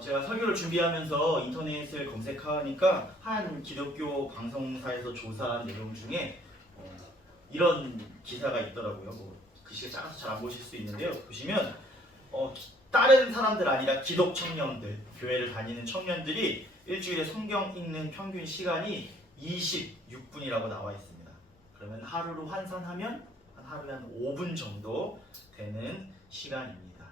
제가 설교를 준비하면서 인터넷을 검색하니까 한 기독교 방송사에서 조사한 내용 중에 이런 기사가 있더라고요. 글씨가 작아서 잘 안 보실 수 있는데요. 보시면 다른 사람들 아니라 기독 청년들, 교회를 다니는 청년들이 일주일에 성경 읽는 평균 시간이 26분이라고 나와 있습니다. 그러면 하루로 환산하면 하루에 한 5분 정도 되는 시간입니다.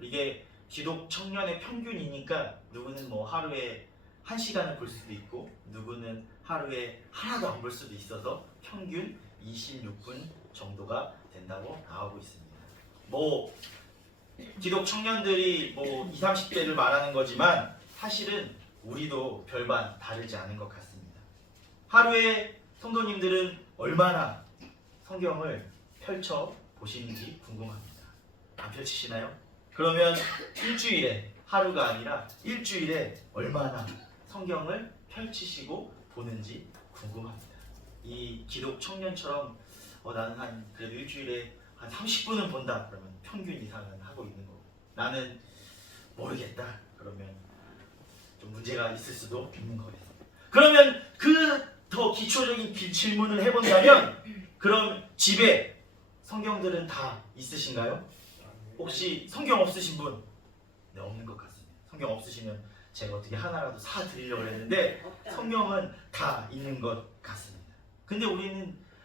이게 기독 청년의 평균이니까 누구는 하루에 1시간을 볼 수도 있고 누구는 하루에 하나도 안 볼 수도 있어서 평균 26분 정도가 된다고 나오고 있습니다. 기독 청년들이 20, 30대를 말하는 거지만 사실은 우리도 별반 다르지 않은 것 같습니다. 하루에 성도님들은 얼마나 성경을 펼쳐 보시는지 궁금합니다. 안 펼치시나요? 그러면 일주일에, 하루가 아니라 일주일에 얼마나 성경을 펼치시고 보는지 궁금합니다. 이 기독 청년처럼 나는 그래도 일주일에 한 30분은 본다 그러면 평균 이상은 하고 있는 거고, 나는 모르겠다 그러면 좀 문제가 있을 수도 있는 거겠습니다. 그러면 더 기초적인 질문을 해본다면, 그럼 집에 성경들은 다 있으신가요? 혹시 성경 없으신 분? 네, 없는 것 같습니다. 성경 없으시면 제가 어떻게 하나라도 사드리려고 했는데 성경은 다 있는 것 같습니다. 근데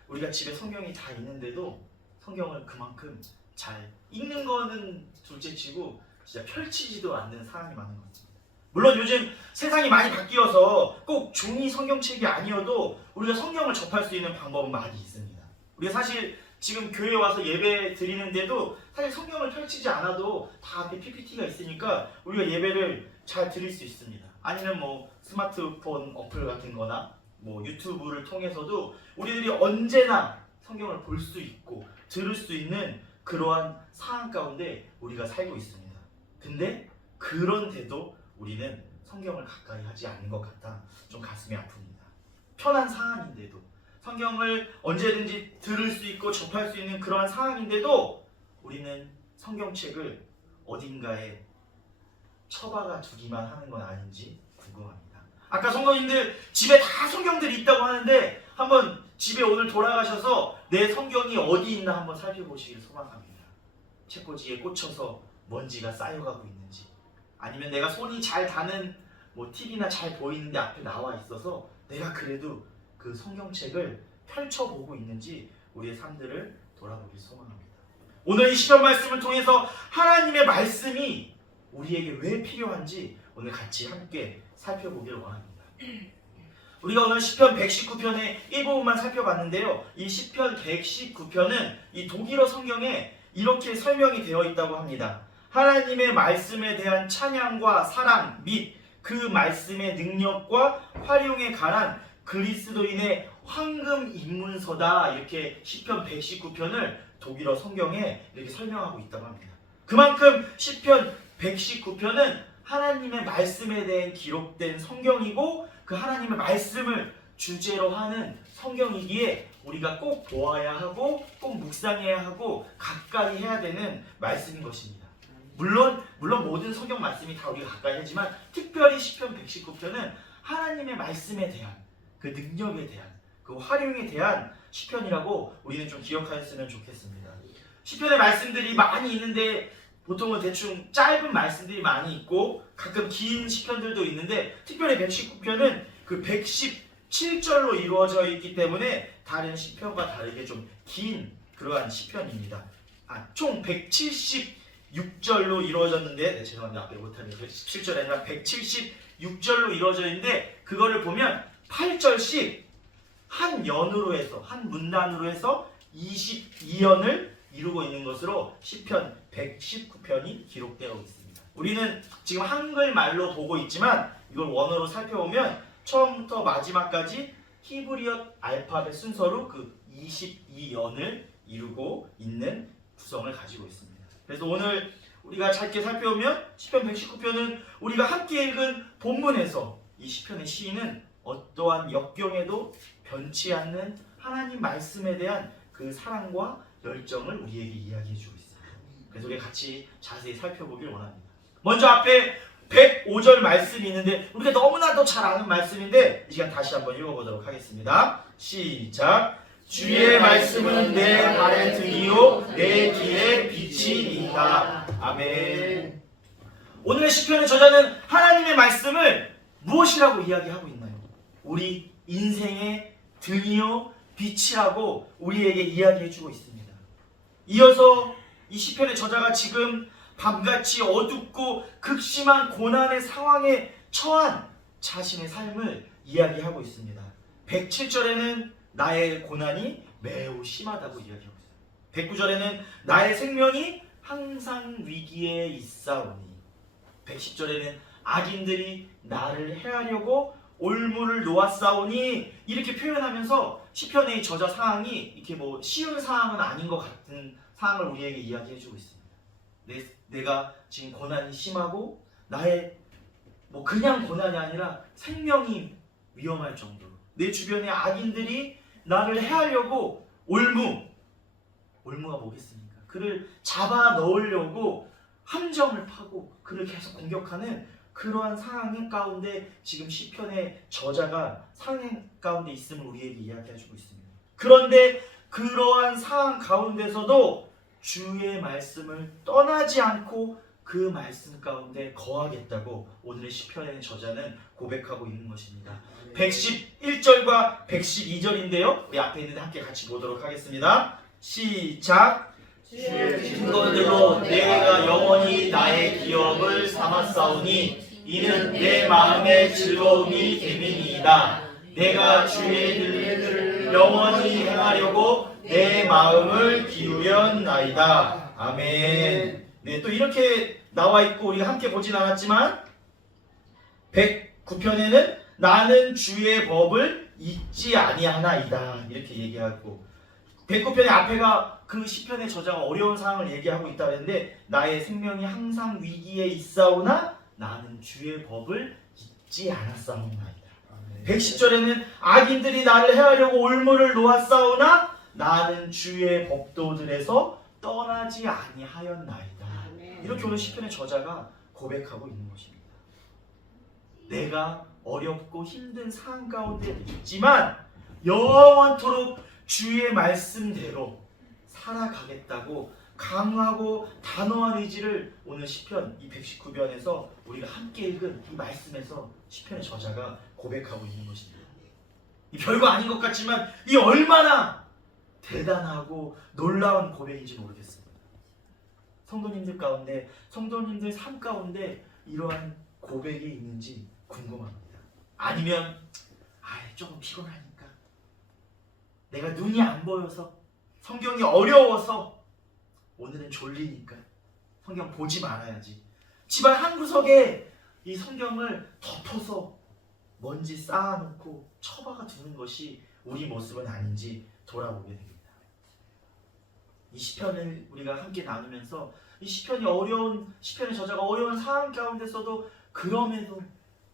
우리가 집에 성경이 다 있는데도 성경을 그만큼 잘 읽는 거는 둘째치고 진짜 펼치지도 않는 사람이 많은 것 같습니다. 물론 요즘 세상이 많이 바뀌어서 꼭 종이 성경책이 아니어도 우리가 성경을 접할 수 있는 방법은 많이 있습니다. 우리가 사실 지금 교회에 와서 예배 드리는데도 사실 성경을 펼치지 않아도 다 앞에 PPT가 있으니까 우리가 예배를 잘 드릴 수 있습니다. 아니면 스마트폰 어플 같은 거나 유튜브를 통해서도 우리들이 언제나 성경을 볼 수 있고 들을 수 있는 그러한 상황 가운데 우리가 살고 있습니다. 근데 그런데도 우리는 성경을 가까이 하지 않는 것 같아 좀 가슴이 아픕니다. 편한 상황인데도, 성경을 언제든지 들을 수 있고 접할 수 있는 그러한 상황인데도 우리는 성경책을 어딘가에 처박아 두기만 하는 건 아닌지 궁금합니다. 아까 성도님들 집에 다 성경들이 있다고 하는데 한번 집에 오늘 돌아가셔서 내 성경이 어디 있나 한번 살펴보시길 소망합니다. 책꽂이에 꽂혀서 먼지가 쌓여가고 있는지, 아니면 내가 손이 잘 닿는 TV나 잘 보이는데 앞에 나와 있어서 내가 그래도 그 성경책을 펼쳐보고 있는지 우리의 삶들을 돌아보길 소망합니다. 오늘 이 시편 말씀을 통해서 하나님의 말씀이 우리에게 왜 필요한지 오늘 같이 함께 살펴보길 원합니다. 우리가 오늘 시편 119편의 일부분만 살펴봤는데요. 이 시편 119편은 이 독일어 성경에 이렇게 설명이 되어 있다고 합니다. 하나님의 말씀에 대한 찬양과 사랑 및 그 말씀의 능력과 활용에 관한 그리스도인의 황금 입문서다, 이렇게 시편 119편을 독일어 성경에 이렇게 설명하고 있다고 합니다. 그만큼 시편 119편은 하나님의 말씀에 대해 기록된 성경이고 그 하나님의 말씀을 주제로 하는 성경이기에 우리가 꼭 보아야 하고 꼭 묵상해야 하고 가까이 해야 되는 말씀인 것입니다. 물론 모든 성경 말씀이 다 우리가 가까이 하지만 특별히 시편 119편은 하나님의 말씀에 대한 그 능력에 대한 그 활용에 대한 시편이라고 우리는 좀 기억하였으면 좋겠습니다. 시편의 말씀들이 많이 있는데 보통은 대충 짧은 말씀들이 많이 있고 가끔 긴 시편들도 있는데 특별히 119편은 그 117절로 이루어져 있기 때문에 다른 시편과 다르게 좀 긴 그러한 시편입니다. 총 176절로 이루어졌는데, 죄송합니다. 앞에 못하면 117절이 아니라 176절로 이루어져 있는데 그거를 보면 8절씩 한 연으로 해서, 한 문단으로 해서 22연을 이루고 있는 것으로 시편 119편이 기록되어 있습니다. 우리는 지금 한글말로 보고 있지만 이걸 원어로 살펴보면 처음부터 마지막까지 히브리어 알파벳 순서로 그 22연을 이루고 있는 구성을 가지고 있습니다. 그래서 오늘 우리가 짧게 살펴보면 시편 119편은 우리가 함께 읽은 본문에서 이 시편의 시인은 어떠한 역경에도 변치 않는 하나님 말씀에 대한 그 사랑과 열정을 우리에게 이야기해 주고 있습니다. 그래서 우리 같이 자세히 살펴보길 원합니다. 먼저 앞에 105절 말씀이 있는데 우리가 너무나도 잘 아는 말씀인데 이 시간 다시 한번 읽어보도록 하겠습니다. 시작. 주의 말씀은 내 발의 등이요 내 길의 빛이니이다. 아멘. 오늘의 시편의 저자는 하나님의 말씀을 무엇이라고 이야기하고 있나요? 우리 인생의 등이요 빛이라고 우리에게 이야기해주고 있습니다. 이어서 이 시편의 저자가 지금 밤같이 어둡고 극심한 고난의 상황에 처한 자신의 삶을 이야기하고 있습니다. 107절에는 나의 고난이 매우 심하다고 이야기하고 있어요. 109절에는 나의 생명이 항상 위기에 있사오니, 110절에는 악인들이 나를 해하려고 올무를 놓았사오니, 이렇게 표현하면서 시편의 저자 상황이 이렇게 뭐 쉬운 상황은 아닌 것 같은 상황을 우리에게 이야기해주고 있습니다. 내가 지금 고난이 심하고 나의 뭐 그냥 고난이 아니라 생명이 위험할 정도로 내 주변에 악인들이 나를 해하려고 올무가 뭐겠습니까? 그를 잡아 넣으려고 함정을 파고 그를 계속 공격하는 그러한 상황 가운데 지금 시편의 저자가 상황 가운데 있음을 우리에게 이야기해주고 있습니다. 그런데 그러한 상황 가운데서도 주의 말씀을 떠나지 않고 그 말씀 가운데 거하겠다고 오늘의 시편의 저자는 고백하고 있는 것입니다. 111절과 112절인데요. 우리 앞에 있는데 함께 같이 보도록 하겠습니다. 시작. 주의 증거들로 내가 영원히 나의 기업을 삼았사오니 이는 내 마음의 즐거움이 됨이니이다. 내가 주의 일들을 영원히 행하려고 내 마음을 기울였나이다. 아멘. 네, 또 이렇게 나와 있고 우리가 함께 보진 않았지만 109편에는 나는 주의 법을 잊지 아니하나이다 이렇게 얘기하고, 109편의 앞에가 그 시편의 저자가 어려운 상황을 얘기하고 있다 그랬는데 나의 생명이 항상 위기에 있사오나 나는 주의 법을 잊지 않았사오나이다. 110절에는 악인들이 나를 해하려고 올무를 놓았사오나 나는 주의 법도들에서 떠나지 아니하였나이다. 이렇게 오늘 시편의 저자가 고백하고 있는 것입니다. 내가 어렵고 힘든 상황 가운데 있지만 영원토록 주의 말씀대로 살아가겠다고 강하고 단호한 의지를 오늘 시편 이 119편에서 우리가 함께 읽은 이 말씀에서 시편의 저자가 고백하고 있는 것입니다. 이 별거 아닌 것 같지만 이 얼마나 대단하고 놀라운 고백인지 모르겠습니다. 성도님들 가운데, 성도님들 삶 가운데 이러한 고백이 있는지 궁금합니다. 아니면 조금 피곤하니까, 내가 눈이 안 보여서, 성경이 어려워서, 오늘은 졸리니까 성경 보지 말아야지, 집안 한 구석에 이 성경을 덮어서 먼지 쌓아놓고 처박아 두는 것이 우리 모습은 아닌지 돌아보게 됩니다. 이 시편을 우리가 함께 나누면서 이 시편이 어려운, 시편의 저자가 어려운 상황 가운데서도 그럼에도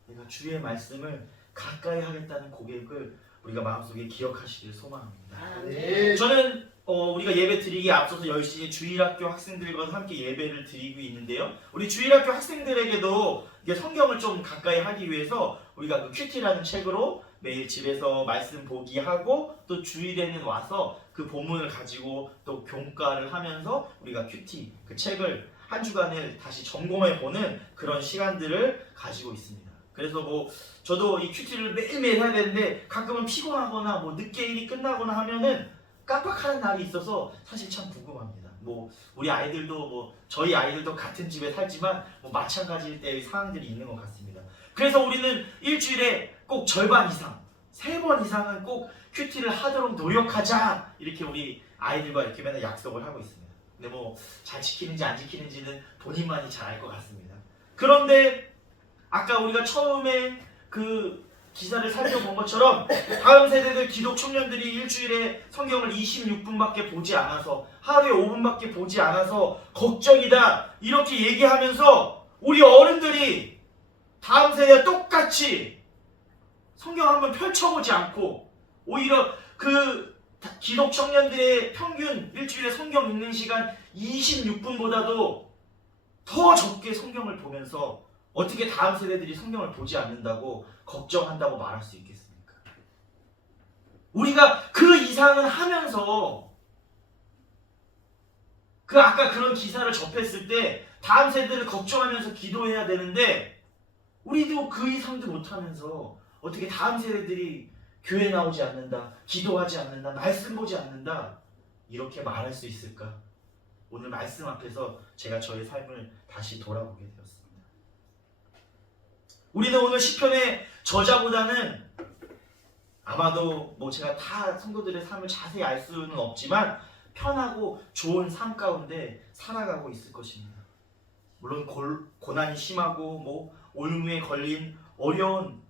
내가 주의 말씀을 가까이 하겠다는 고백을 우리가 마음속에 기억하시길 소망합니다. 네. 저는 우리가 예배 드리기에 앞서서 10시에 주일학교 학생들과 함께 예배를 드리고 있는데요. 우리 주일학교 학생들에게도 이게 성경을 좀 가까이 하기 위해서 우리가 그 큐티라는 책으로 매일 집에서 말씀 보기 하고, 또 주일에는 와서 그 본문을 가지고 또 교과를 하면서 우리가 큐티 그 책을 한 주간을 다시 점검해 보는 그런 시간들을 가지고 있습니다. 그래서 뭐 저도 이 큐티를 매일매일 해야 되는데 가끔은 피곤하거나 뭐 늦게 일이 끝나거나 하면은 깜빡하는 날이 있어서 사실 참 궁금합니다. 뭐 우리 아이들도 뭐 저희 아이들도 같은 집에 살지만 뭐 마찬가지일 때의 상황들이 있는 것 같습니다. 그래서 우리는 일주일에 꼭 절반 이상, 3번 이상은 꼭 큐티를 하도록 노력하자, 이렇게 우리 아이들과 이렇게 맨날 약속을 하고 있습니다. 근데 뭐 잘 지키는지 안 지키는지는 본인만이 잘 알 것 같습니다. 그런데 아까 우리가 처음에 그 기사를 살펴본 것처럼 다음 세대들 기독 청년들이 일주일에 성경을 26분밖에 보지 않아서, 하루에 5분밖에 보지 않아서 걱정이다 이렇게 얘기하면서 우리 어른들이 다음 세대와 똑같이 성경 한번 펼쳐보지 않고 오히려 그 기독 청년들의 평균 일주일에 성경 읽는 시간 26분보다도 더 적게 성경을 보면서 어떻게 다음 세대들이 성경을 보지 않는다고 걱정한다고 말할 수 있겠습니까? 우리가 그 이상은 하면서 그 아까 그런 기사를 접했을 때 다음 세대를 걱정하면서 기도해야 되는데 우리도 그 이상도 못하면서 어떻게 다음 세대들이 교회 나오지 않는다, 기도하지 않는다, 말씀 보지 않는다 이렇게 말할 수 있을까? 오늘 말씀 앞에서 제가 저의 삶을 다시 돌아보게 되었습니다. 우리는 오늘 시편의 저자보다는 아마도 뭐 제가 다 성도들의 삶을 자세히 알 수는 없지만 편하고 좋은 삶 가운데 살아가고 있을 것입니다. 물론 고난이 심하고 뭐 올무에 걸린 어려운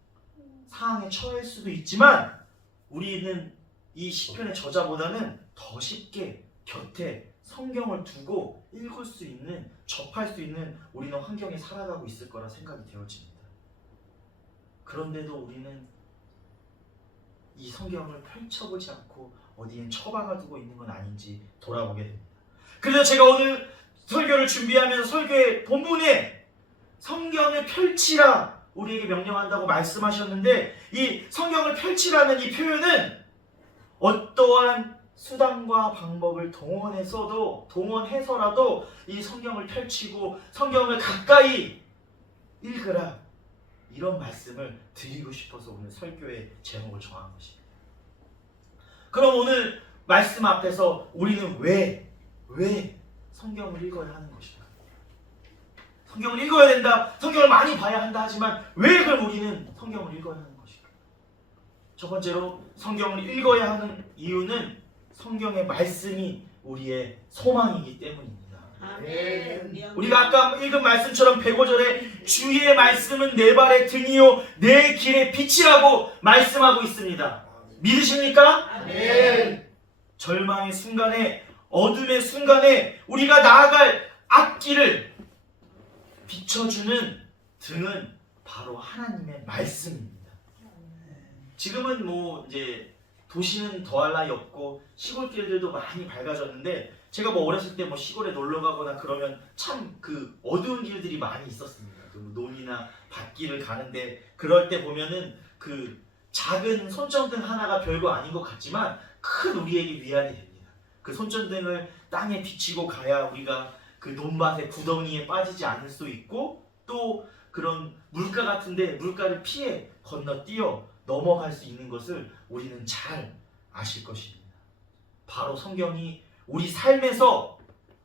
상황에 처할 수도 있지만 우리는 이 시편의 저자보다는 더 쉽게 곁에 성경을 두고 읽을 수 있는, 접할 수 있는 우리는 환경에 살아가고 있을 거라 생각이 되어집니다. 그런데도 우리는 이 성경을 펼쳐보지 않고 어디에 처박아 두고 있는 건 아닌지 돌아보게 됩니다. 그래서 제가 오늘 설교를 준비하면서 설교의 본문에 성경을 펼치라 우리에게 명령한다고 말씀하셨는데 이 성경을 펼치라는 이 표현은 어떠한 수단과 방법을 동원해서라도 이 성경을 펼치고 성경을 가까이 읽으라 이런 말씀을 드리고 싶어서 오늘 설교의 제목을 정한 것입니다. 그럼 오늘 말씀 앞에서 우리는 왜 성경을 읽어야 하는 것일까? 성경을 읽어야 된다, 성경을 많이 봐야 한다 하지만 왜 그럼 우리는 성경을 읽어야 하는 것일까? 첫 번째로 성경을 읽어야 하는 이유는 성경의 말씀이 우리의 소망이기 때문입니다. 아멘. 우리가 아까 읽은 말씀처럼 105절에 주의 말씀은 내 발의 등이요 내 길의 빛이라고 말씀하고 있습니다. 믿으십니까? 아멘. 절망의 순간에, 어둠의 순간에 우리가 나아갈 앞길을 비춰주는 등은 바로 하나님의 말씀입니다. 지금은 뭐 이제 도시는 더할 나위 없고 시골길들도 많이 밝아졌는데 제가 뭐 어렸을 때 뭐 시골에 놀러 가거나 그러면 참 그 어두운 길들이 많이 있었습니다. 그 논이나 밭길을 가는데 그럴 때 보면은 그 작은 손전등 하나가 별거 아닌 것 같지만 큰 우리에게 위안이 됩니다. 그 손전등을 땅에 비치고 가야 우리가 그 논밭의 구덩이에 빠지지 않을 수 있고 또 그런 물가 같은데 물가를 피해 건너뛰어 넘어갈 수 있는 것을 우리는 잘 아실 것입니다. 바로 성경이 우리 삶에서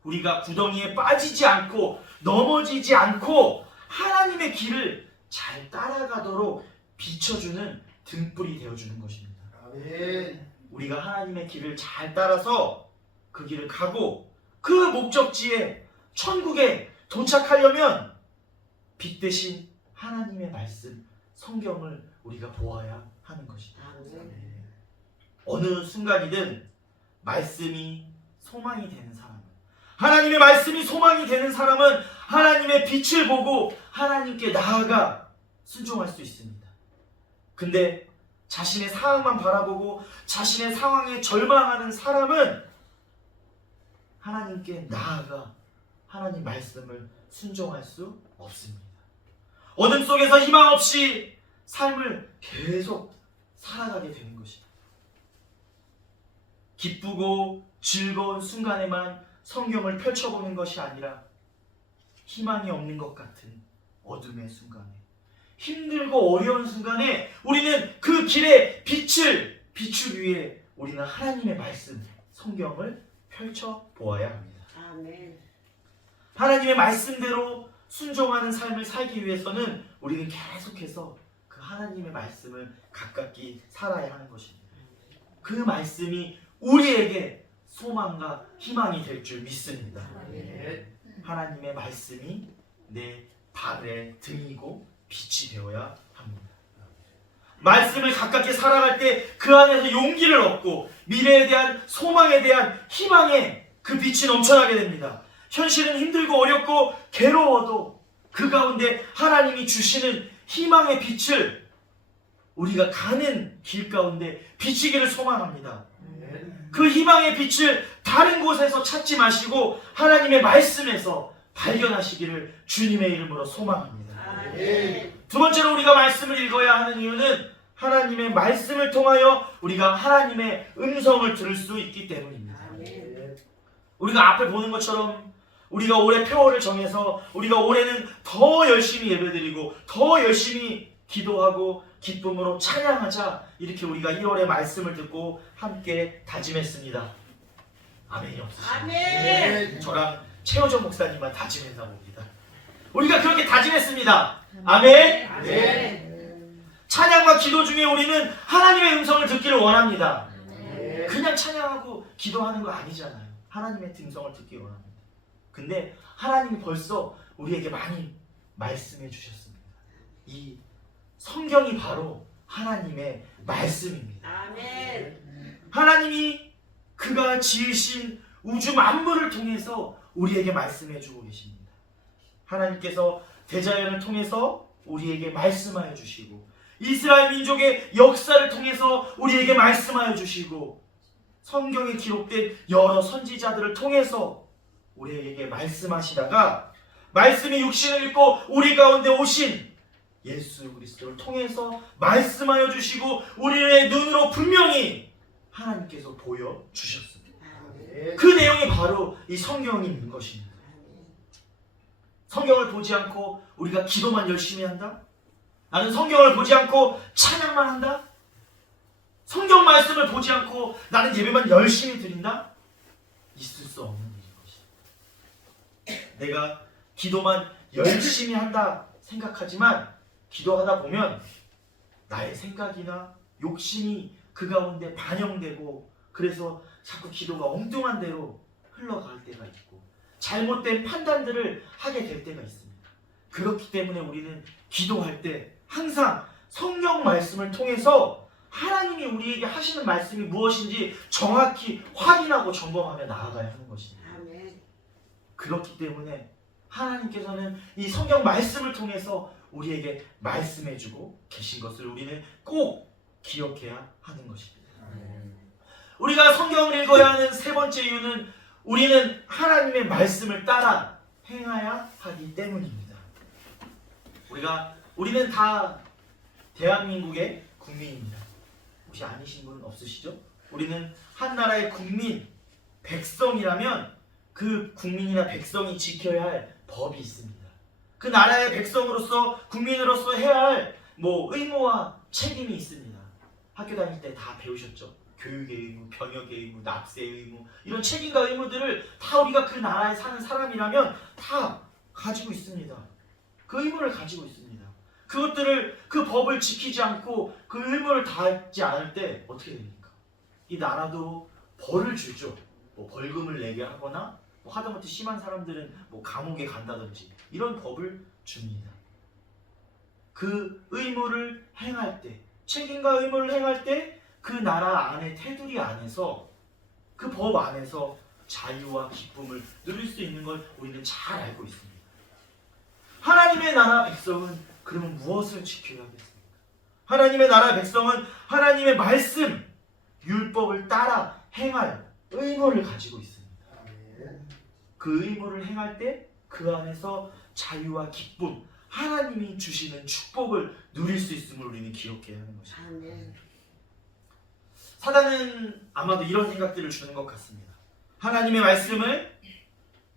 우리가 구덩이에 빠지지 않고 넘어지지 않고 하나님의 길을 잘 따라가도록 비춰주는 등불이 되어주는 것입니다. 아멘. 우리가 하나님의 길을 잘 따라서 그 길을 가고 그 목적지에 천국에 도착하려면 빛 대신 하나님의 말씀 성경을 우리가 보아야 하는 것입니다. 아멘. 어느 순간이든 말씀이 소망이 되는 사람은, 하나님의 말씀이 소망이 되는 사람은 하나님의 빛을 보고 하나님께 나아가 순종할 수 있습니다. 근데 자신의 상황만 바라보고 자신의 상황에 절망하는 사람은 하나님께 나아가 하나님 말씀을 순종할 수 없습니다. 어둠 속에서 희망 없이 삶을 계속 살아가게 되는 것입니다. 기쁘고 즐거운 순간에만 성경을 펼쳐보는 것이 아니라 희망이 없는 것 같은 어둠의 순간에, 힘들고 어려운 순간에 우리는 그 길에 빛을 비추기 위해 우리는 하나님의 말씀, 성경을 펼쳐보아야 합니다. 아멘. 하나님의 말씀대로 순종하는 삶을 살기 위해서는 우리는 계속해서 그 하나님의 말씀을 가깝게 살아야 하는 것입니다. 그 말씀이 우리에게 소망과 희망이 될 줄 믿습니다. 하나님의 말씀이 내 발의 등이고 빛이 되어야 합니다. 말씀을 가깝게 살아갈 때 그 안에서 용기를 얻고 미래에 대한 소망에 대한 희망의 그 빛이 넘쳐나게 됩니다. 현실은 힘들고 어렵고 괴로워도 그 가운데 하나님이 주시는 희망의 빛을 우리가 가는 길 가운데 비치기를 소망합니다. 그 희망의 빛을 다른 곳에서 찾지 마시고 하나님의 말씀에서 발견하시기를 주님의 이름으로 소망합니다. 아멘. 두 번째로 우리가 말씀을 읽어야 하는 이유는 하나님의 말씀을 통하여 우리가 하나님의 음성을 들을 수 있기 때문입니다. 아멘. 우리가 앞에 보는 것처럼 우리가 올해 표어를 정해서 우리가 올해는 더 열심히 예배드리고 더 열심히 기도하고 기쁨으로 찬양하자, 이렇게 우리가 1월에 말씀을 듣고 함께 다짐했습니다. 아멘이 없으시죠? 아멘. 저랑 최호정 목사님만 다짐했나 봅니다. 우리가 그렇게 다짐했습니다. 아멘. 아멘. 찬양과 기도 중에 우리는 하나님의 음성을 듣기를 원합니다. 아멘. 그냥 찬양하고 기도하는 거 아니잖아요. 하나님의 음성을 듣기 원합니다. 근데 하나님이 벌써 우리에게 많이 말씀해 주셨습니다. 이 성경이 바로 하나님의 말씀입니다. 아멘. 하나님이 그가 지으신 우주 만물을 통해서 우리에게 말씀해 주고 계십니다. 하나님께서 대자연을 통해서 우리에게 말씀하여 주시고, 이스라엘 민족의 역사를 통해서 우리에게 말씀하여 주시고, 성경에 기록된 여러 선지자들을 통해서 우리에게 말씀하시다가 말씀이 육신을 입고 우리 가운데 오신 예수 그리스도를 통해서 말씀하여 주시고 우리의 눈으로 분명히 하나님께서 보여주셨습니다. 아멘. 그 내용이 바로 이 성경인 것입니다. 성경을 보지 않고 우리가 기도만 열심히 한다? 나는 성경을 보지 않고 찬양만 한다? 성경 말씀을 보지 않고 나는 예배만 열심히 드린다? 있을 수 없는 일인 것입니다. 내가 기도만 열심히 한다 생각하지만 기도하다 보면 나의 생각이나 욕심이 그 가운데 반영되고, 그래서 자꾸 기도가 엉뚱한 대로 흘러갈 때가 있고 잘못된 판단들을 하게 될 때가 있습니다. 그렇기 때문에 우리는 기도할 때 항상 성경 말씀을 통해서 하나님이 우리에게 하시는 말씀이 무엇인지 정확히 확인하고 점검하며 나아가야 하는 것입니다. 아멘. 그렇기 때문에 하나님께서는 이 성경 말씀을 통해서 우리에게 말씀해주고 계신 것을 우리는 꼭 기억해야 하는 것입니다. 우리가 성경을 읽어야 하는 세 번째 이유는 우리는 하나님의 말씀을 따라 행해야 하기 때문입니다. 우리는 다 대한민국의 국민입니다. 혹시 아니신 분은 없으시죠? 우리는 한 나라의 국민, 백성이라면 그 국민이나 백성이 지켜야 할 법이 있습니다. 그 나라의 백성으로서, 국민으로서 해야 할 의무와 책임이 있습니다. 학교 다닐 때 다 배우셨죠? 교육의 의무, 병역의 의무, 납세의 의무, 이런 책임과 의무들을 다 우리가 그 나라에 사는 사람이라면 다 가지고 있습니다. 그 의무를 가지고 있습니다. 그 법을 지키지 않고 그 의무를 다하지 않을 때 어떻게 됩니까? 이 나라도 벌을 주죠. 벌금을 내게 하거나 하다못해 심한 사람들은 감옥에 간다든지 이런 법을 줍니다. 그 의무를 행할 때, 책임과 의무를 행할 때 그 나라 안에, 테두리 안에서, 그 법 안에서 자유와 기쁨을 누릴 수 있는 걸 우리는 잘 알고 있습니다. 하나님의 나라 백성은 그러면 무엇을 지켜야 하겠습니까? 하나님의 나라 백성은 하나님의 말씀, 율법을 따라 행할 의무를 가지고 있습니다. 그 의무를 행할 때 그 안에서 자유와 기쁨, 하나님이 주시는 축복을 누릴 수 있음을 우리는 기억해야 하는 것입니다. 아멘. 사단은 아마도 이런 생각들을 주는 것 같습니다. 하나님의 말씀을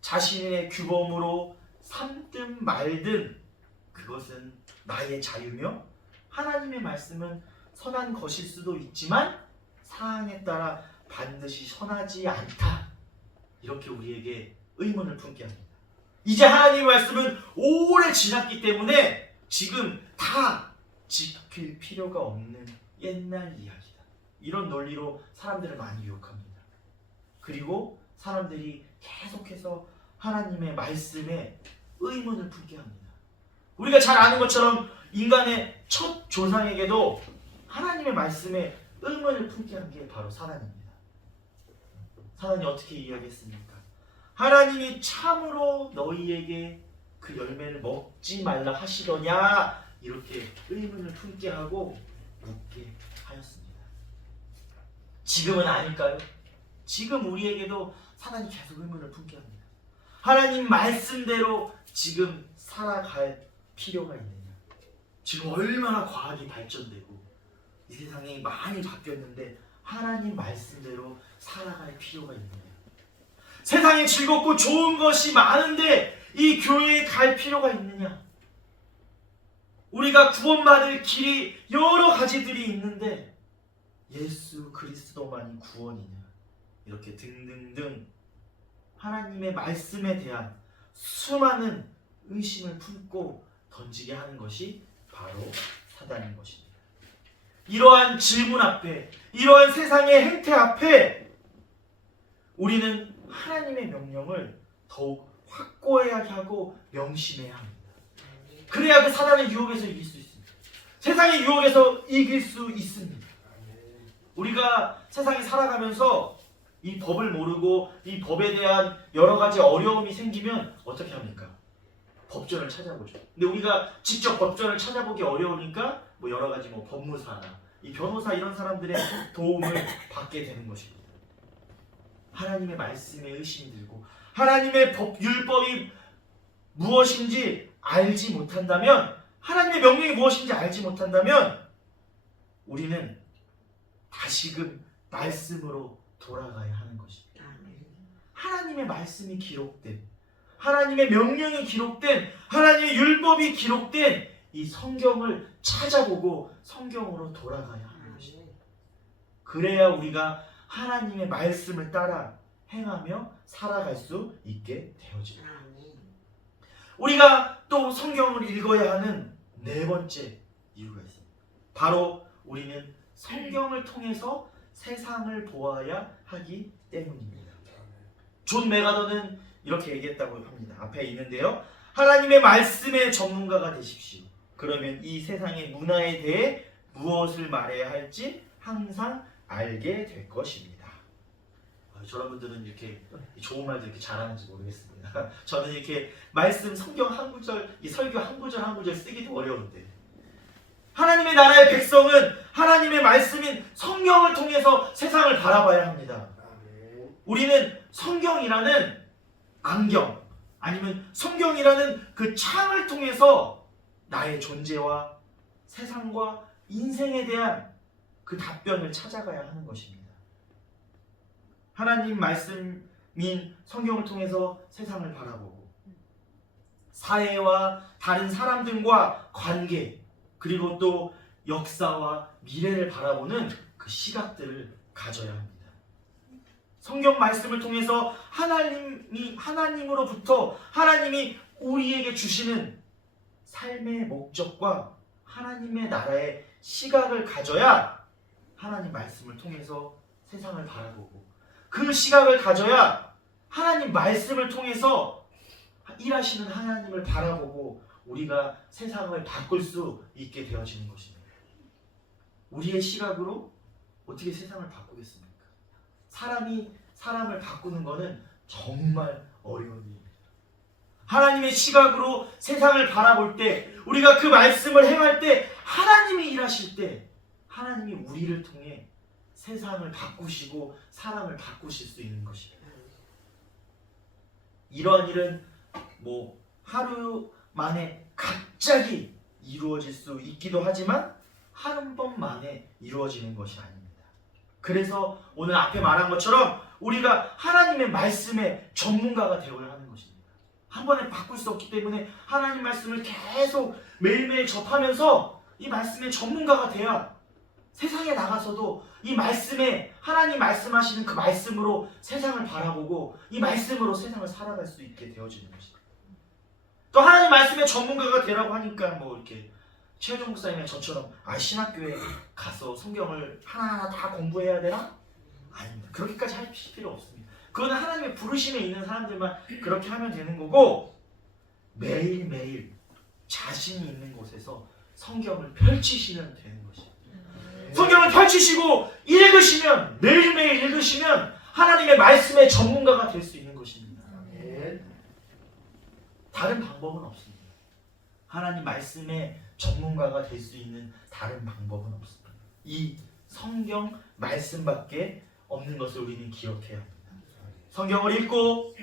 자신의 규범으로 삼든 말든 그것은 나의 자유며, 하나님의 말씀은 선한 것일 수도 있지만 상황에 따라 반드시 선하지 않다, 이렇게 우리에게 의문을 품게 합니다. 이제 하나님의 말씀은 오래 지났기 때문에 지금 다 지킬 필요가 없는 옛날 이야기다, 이런 논리로 사람들을 많이 유혹합니다. 그리고 사람들이 계속해서 하나님의 말씀에 의문을 품게 합니다. 우리가 잘 아는 것처럼 인간의 첫 조상에게도 하나님의 말씀에 의문을 품게 한 게 바로 사단입니다. 사단이 어떻게 이야기했습니까? 하나님이 참으로 너희에게 그 열매를 먹지 말라 하시더냐, 이렇게 의문을 품게 하고 묻게 하였습니다. 지금은 아닐까요? 지금 우리에게도 사단이 계속 의문을 품게 합니다. 하나님 말씀대로 지금 살아갈 필요가 있느냐? 지금 얼마나 과학이 발전되고 이 세상이 많이 바뀌었는데 하나님 말씀대로 살아갈 필요가 있느냐? 세상에 즐겁고 좋은 것이 많은데 이 교회에 갈 필요가 있느냐? 우리가 구원받을 길이 여러 가지들이 있는데 예수 그리스도만이 구원이냐? 이렇게 등등등 하나님의 말씀에 대한 수많은 의심을 품고 던지게 하는 것이 바로 사단인 것입니다. 이러한 질문 앞에, 이러한 세상의 행태 앞에 우리는 하나님의 명령을 더욱 확고해야 하고 명심해야 합니다. 그래야 그 사단의 유혹에서 이길 수 있습니다. 세상의 유혹에서 이길 수 있습니다. 우리가 세상에 살아가면서 이 법을 모르고 이 법에 대한 여러 가지 어려움이 생기면 어떻게 합니까? 법전을 찾아보죠. 근데 우리가 직접 법전을 찾아보기 어려우니까 뭐 여러 가지 뭐 법무사나 이 변호사 이런 사람들의 도움을 받게 되는 것입니다. 하나님의 말씀에 의심이 들고 하나님의 율법이 무엇인지 알지 못한다면, 하나님의 명령이 무엇인지 알지 못한다면 우리는 다시금 말씀으로 돌아가야 하는 것입니다. 하나님의 말씀이 기록된, 하나님의 명령이 기록된, 하나님의 율법이 기록된 이 성경을 찾아보고 성경으로 돌아가야 하는 것입니다. 그래야 우리가 하나님의 말씀을 따라 행하며 살아갈 수 있게 되어집니다. 우리가 또 성경을 읽어야 하는 네 번째 이유가 있습니다. 바로 우리는 성경을 통해서 세상을 보아야 하기 때문입니다. 존 메가더는 이렇게 얘기했다고 합니다. 앞에 있는데요. 하나님의 말씀의 전문가가 되십시오. 그러면 이 세상의 문화에 대해 무엇을 말해야 할지 항상 알게 될 것입니다. 저런 분들은 이렇게 좋은 말도 이렇게 잘하는지 모르겠습니다. 저는 이렇게 말씀 성경 한 구절, 이 설교 한 구절 한 구절 쓰기도 어려운데 하나님의 나라의 백성은 하나님의 말씀인 성경을 통해서 세상을 바라봐야 합니다. 우리는 성경이라는 안경 아니면 성경이라는 그 창을 통해서 나의 존재와 세상과 인생에 대한 그 답변을 찾아가야 하는 것입니다. 하나님 말씀인 성경을 통해서 세상을 바라보고 사회와 다른 사람들과 관계 그리고 또 역사와 미래를 바라보는 그 시각들을 가져야 합니다. 성경 말씀을 통해서 하나님으로부터 하나님이 우리에게 주시는 삶의 목적과 하나님의 나라의 시각을 가져야 하나님 말씀을 통해서 세상을 바라보고 그 시각을 가져야 하나님 말씀을 통해서 일하시는 하나님을 바라보고 우리가 세상을 바꿀 수 있게 되어지는 것입니다. 우리의 시각으로 어떻게 세상을 바꾸겠습니까? 사람이 사람을 바꾸는 것은 정말 어려운 일입니다. 하나님의 시각으로 세상을 바라볼 때 우리가 그 말씀을 행할 때 하나님이 일하실 때 하나님이 우리를 통해 세상을 바꾸시고 사람을 바꾸실 수 있는 것입니다. 이러한 일은 뭐 하루 만에 갑자기 이루어질 수 있기도 하지만 한 번 만에 이루어지는 것이 아닙니다. 그래서 오늘 앞에 말한 것처럼 우리가 하나님의 말씀의 전문가가 되어야 하는 것입니다. 한 번에 바꿀 수 없기 때문에 하나님 말씀을 계속 매일매일 접하면서 이 말씀의 전문가가 돼야 세상에 나가서도 이 말씀에 하나님 말씀하시는 그 말씀으로 세상을 바라보고 이 말씀으로 세상을 살아갈 수 있게 되어지는 것입니다. 또 하나님 말씀의 전문가가 되라고 하니까 뭐 이렇게 최혜종 목사님의 저처럼 신학교에 가서 성경을 하나하나 다 공부해야 되나? 아닙니다. 그렇게까지 할 필요 없습니다. 그거는 하나님의 부르심에 있는 사람들만 그렇게 하면 되는 거고 매일매일 자신이 있는 곳에서 성경을 펼치시면 되는 것입니다. 성경을 펼치시고 읽으시면 매일매일 읽으시면 하나님의 말씀의 전문가가 될 수 있는 것입니다. 다른 방법은 없습니다. 하나님 말씀의 전문가가 될 수 있는 다른 방법은 없습니다. 이 성경 말씀밖에 없는 것을 우리는 기억해야 합니다. 성경을 읽고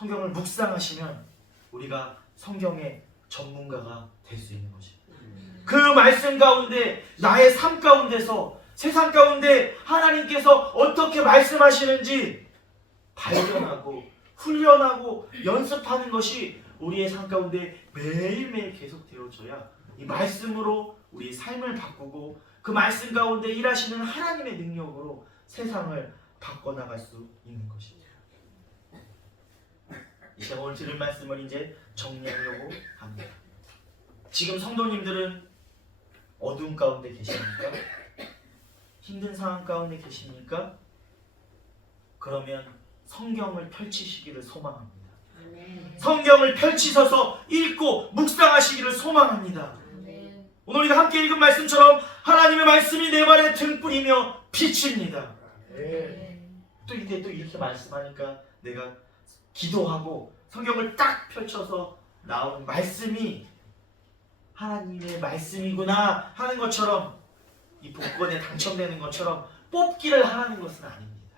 성경을 묵상하시면 우리가 성경의 전문가가 될 수 있는 것입니다. 그 말씀 가운데 나의 삶 가운데서 세상 가운데 하나님께서 어떻게 말씀하시는지 발견하고 훈련하고 연습하는 것이 우리의 삶 가운데 매일매일 계속 되어져야 이 말씀으로 우리의 삶을 바꾸고 그 말씀 가운데 일하시는 하나님의 능력으로 세상을 바꿔나갈 수 있는 것입니다. 이제 오늘 들을 말씀을 이제 정리하려고 합니다. 지금 성도님들은 어두운 가운데 계십니까? 힘든 상황 가운데 계십니까? 그러면 성경을 펼치시기를 소망합니다. 성경을 펼치셔서 읽고 묵상하시기를 소망합니다. 오늘 우리가 함께 읽은 말씀처럼 하나님의 말씀이 내 발에 등불이며 빛입니다. 또 이때 또 이렇게 말씀하니까 내가 기도하고 성경을 딱 펼쳐서 나오는 말씀이 하나님의 말씀이구나 하는 것처럼 이 복권에 당첨되는 것처럼 뽑기를 하라는 것은 아닙니다.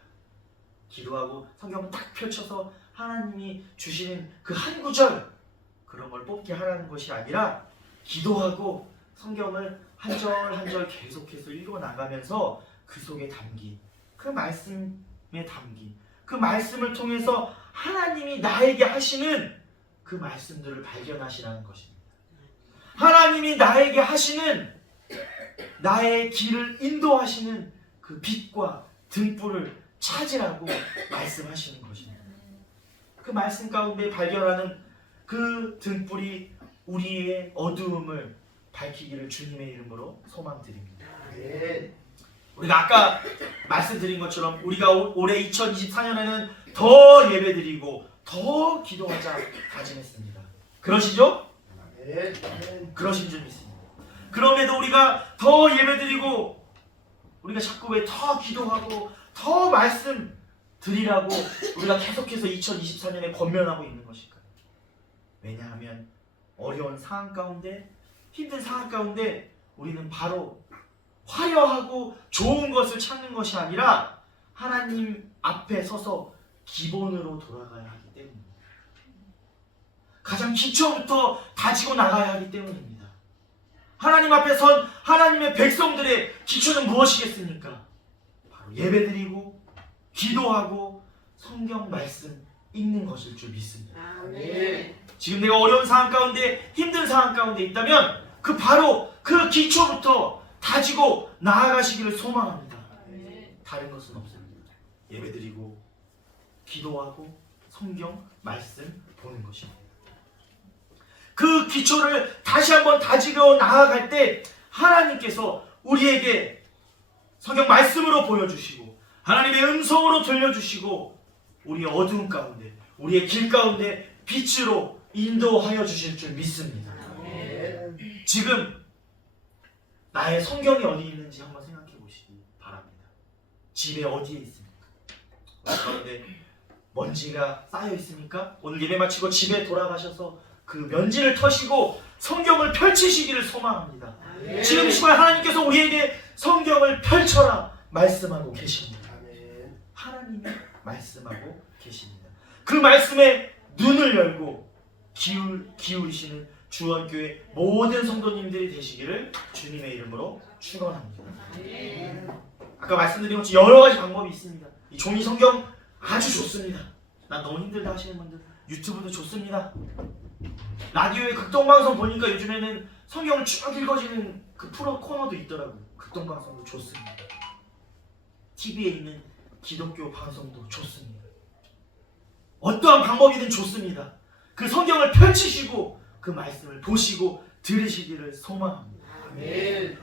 기도하고 성경을 딱 펼쳐서 하나님이 주시는 그 한 구절 그런 걸 뽑기 하라는 것이 아니라 기도하고 성경을 한 절 한 절 계속해서 읽어나가면서 그 속에 담긴 그 말씀에 담긴 그 말씀을 통해서 하나님이 나에게 하시는 그 말씀들을 발견하시라는 것입니다. 하나님이 나에게 하시는 나의 길을 인도하시는 그 빛과 등불을 찾으라고 말씀하시는 것입니다. 그 말씀 가운데 발견하는 그 등불이 우리의 어두움을 밝히기를 주님의 이름으로 소망드립니다. 우리가 아까 말씀드린 것처럼 우리가 올해 2024년에는 더 예배드리고 더 기도하자 다짐했습니다. 그러시죠? 그러신 줄 믿습니다. 그럼에도 우리가 더 예배드리고 우리가 자꾸 왜 더 기도하고 더 말씀 드리라고 우리가 계속해서 2024년에 권면하고 있는 것일까요? 왜냐하면 어려운 상황 가운데 힘든 상황 가운데 우리는 바로 화려하고 좋은 것을 찾는 것이 아니라 하나님 앞에 서서 기본으로 돌아가야 하기 때문입니다. 가장 기초부터 다지고 나가야 하기 때문입니다. 하나님 앞에 선 하나님의 백성들의 기초는 무엇이겠습니까? 바로 예배드리고 기도하고 성경 말씀 읽는 것일 줄 믿습니다. 지금 내가 어려운 상황 가운데 힘든 상황 가운데 있다면 그 바로 그 기초부터 다지고 나아가시기를 소망합니다. 다른 것은 없습니다. 예배드리고 기도하고 성경 말씀 보는 것입니다. 그 기초를 다시 한번 다지고 나아갈 때 하나님께서 우리에게 성경 말씀으로 보여주시고 하나님의 음성으로 들려주시고 우리의 어두운 가운데 우리의 길 가운데 빛으로 인도하여 주실 줄 믿습니다. 지금 나의 성경이 어디 있는지 한번 생각해 보시기 바랍니다. 집에 어디에 있습니까? 우리 가운데 먼지가 쌓여 있습니까? 오늘 예배 마치고 집에 돌아가셔서 그 먼지를 터시고 성경을 펼치시기를 소망합니다. 지금 이 시간 하나님께서 우리에게 성경을 펼쳐라 말씀하고 계십니다. 하나님이 말씀하고 계십니다. 그 말씀에 눈을 열고 기울이시는 주원교회 모든 성도님들이 되시기를 주님의 이름으로 축원합니다. 아까 말씀드린 것처럼 여러 가지 방법이 있습니다. 이 종이 성경 아주 좋습니다. 난 너무 힘들다 하시는 분들 유튜브도 좋습니다. 라디오에 극동방송 보니까 요즘에는 성경을 쭉 읽어지는 그 프로 코너도 있더라고요. 극동방송도 좋습니다. TV에 있는 기독교 방송도 좋습니다. 어떠한 방법이든 좋습니다. 그 성경을 펼치시고 그 말씀을 보시고 들으시기를 소망합니다.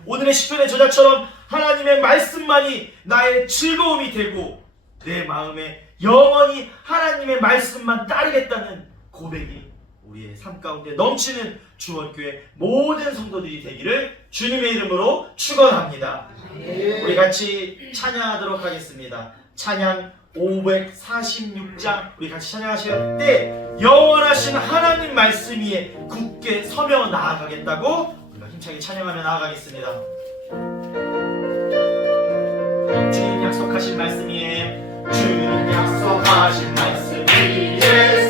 오늘의 시편의 저자처럼 하나님의 말씀만이 나의 즐거움이 되고 내 마음에 영원히 하나님의 말씀만 따르겠다는 고백이 우리의 삶 가운데 넘치는 주원교회 모든 성도들이 되기를 주님의 이름으로 축원합니다. 우리 같이 찬양하도록 하겠습니다. 찬양 546장 우리 같이 찬양하실 때 영원하신 하나님 말씀 위에 굳게 서며 나아가겠다고 우리가 힘차게 찬양하며 나아가겠습니다. 주님 약속하신 말씀 위에 주님 약속하신 말씀 위에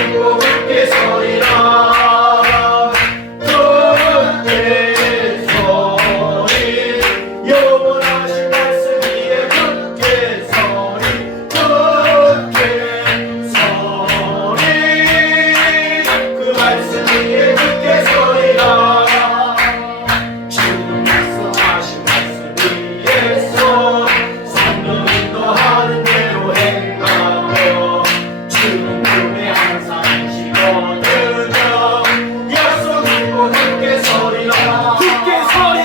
믿고 굳게 서리라. 굳게 서리. 영원하신 말씀 위에 굳게 서리. 굳게 서리. 그 말씀 위에 굳게 서리라. 주님 말씀하신 말씀 위에서 성령 인도하는 대로 행하며 주님 품에 항상 안식거든요. 약속 믿고 굳게 서리라. 굳게 서리.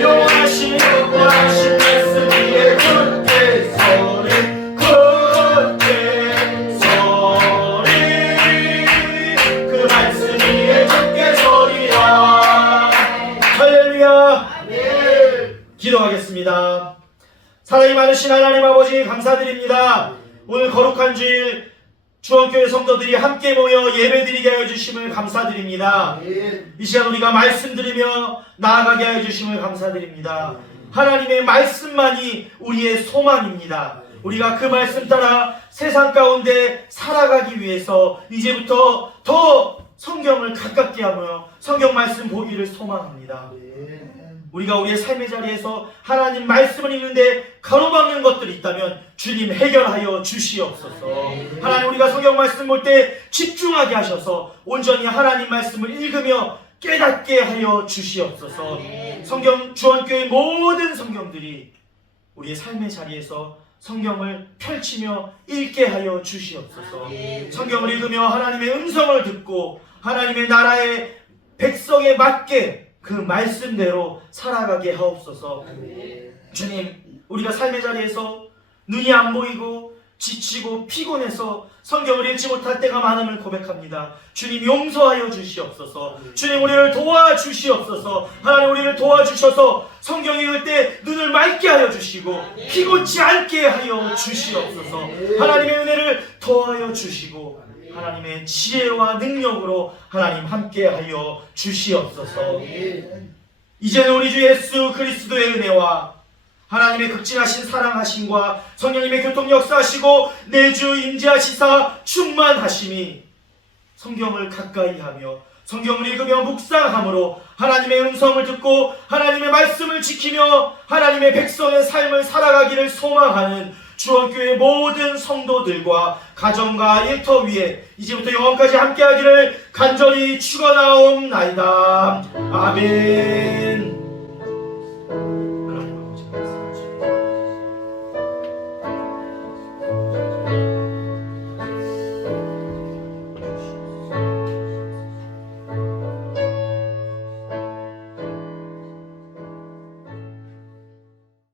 영원하신 말씀 위에 굳게 서리. 굳게 서리. 그 말씀 위에 굳게 서리라. 할렐루야. 기도하겠습니다. 사랑이 많으신 하나님 아버지 감사드립니다. 오늘 거룩한 주일 주원교회 성도들이 함께 모여 예배드리게 하여 주심을 감사드립니다. 이 시간 우리가 말씀 들으며 나아가게 하여 주심을 감사드립니다. 하나님의 말씀만이 우리의 소망입니다. 우리가 그 말씀 따라 세상 가운데 살아가기 위해서 이제부터 더 성경을 가깝게 하며 성경 말씀 보기를 소망합니다. 우리가 우리의 삶의 자리에서 하나님 말씀을 읽는데 가로막는 것들이 있다면 주님 해결하여 주시옵소서. 하나님 우리가 성경 말씀 볼 때 집중하게 하셔서 온전히 하나님 말씀을 읽으며 깨닫게 하여 주시옵소서. 성경 주원교회 모든 성경들이 우리의 삶의 자리에서 성경을 펼치며 읽게 하여 주시옵소서. 성경을 읽으며 하나님의 음성을 듣고 하나님의 나라의 백성에 맞게 그 말씀대로 살아가게 하옵소서. 주님, 우리가 삶의 자리에서 눈이 안 보이고 지치고 피곤해서 성경을 읽지 못할 때가 많음을 고백합니다. 주님 용서하여 주시옵소서. 주님 우리를 도와주시옵소서. 하나님 우리를 도와주셔서 성경 읽을 때 눈을 맑게 하여 주시고 피곤치 않게 하여 주시옵소서. 하나님의 은혜를 더하여 주시고 하나님의 지혜와 능력으로 하나님 함께 하여 주시옵소서. 이제는 우리 주 예수 그리스도의 은혜와 하나님의 극진하신 사랑하심과 성령님의 교통 역사하시고 내주 임재하시사 충만하심이 성경을 가까이 하며 성경을 읽으며 묵상함으로 하나님의 음성을 듣고 하나님의 말씀을 지키며 하나님의 백성의 삶을 살아가기를 소망하는 주원교회 모든 성도들과 가정과 일터 위에 이제부터 영원까지 함께하기를 간절히 축원하옵나이다. 아멘.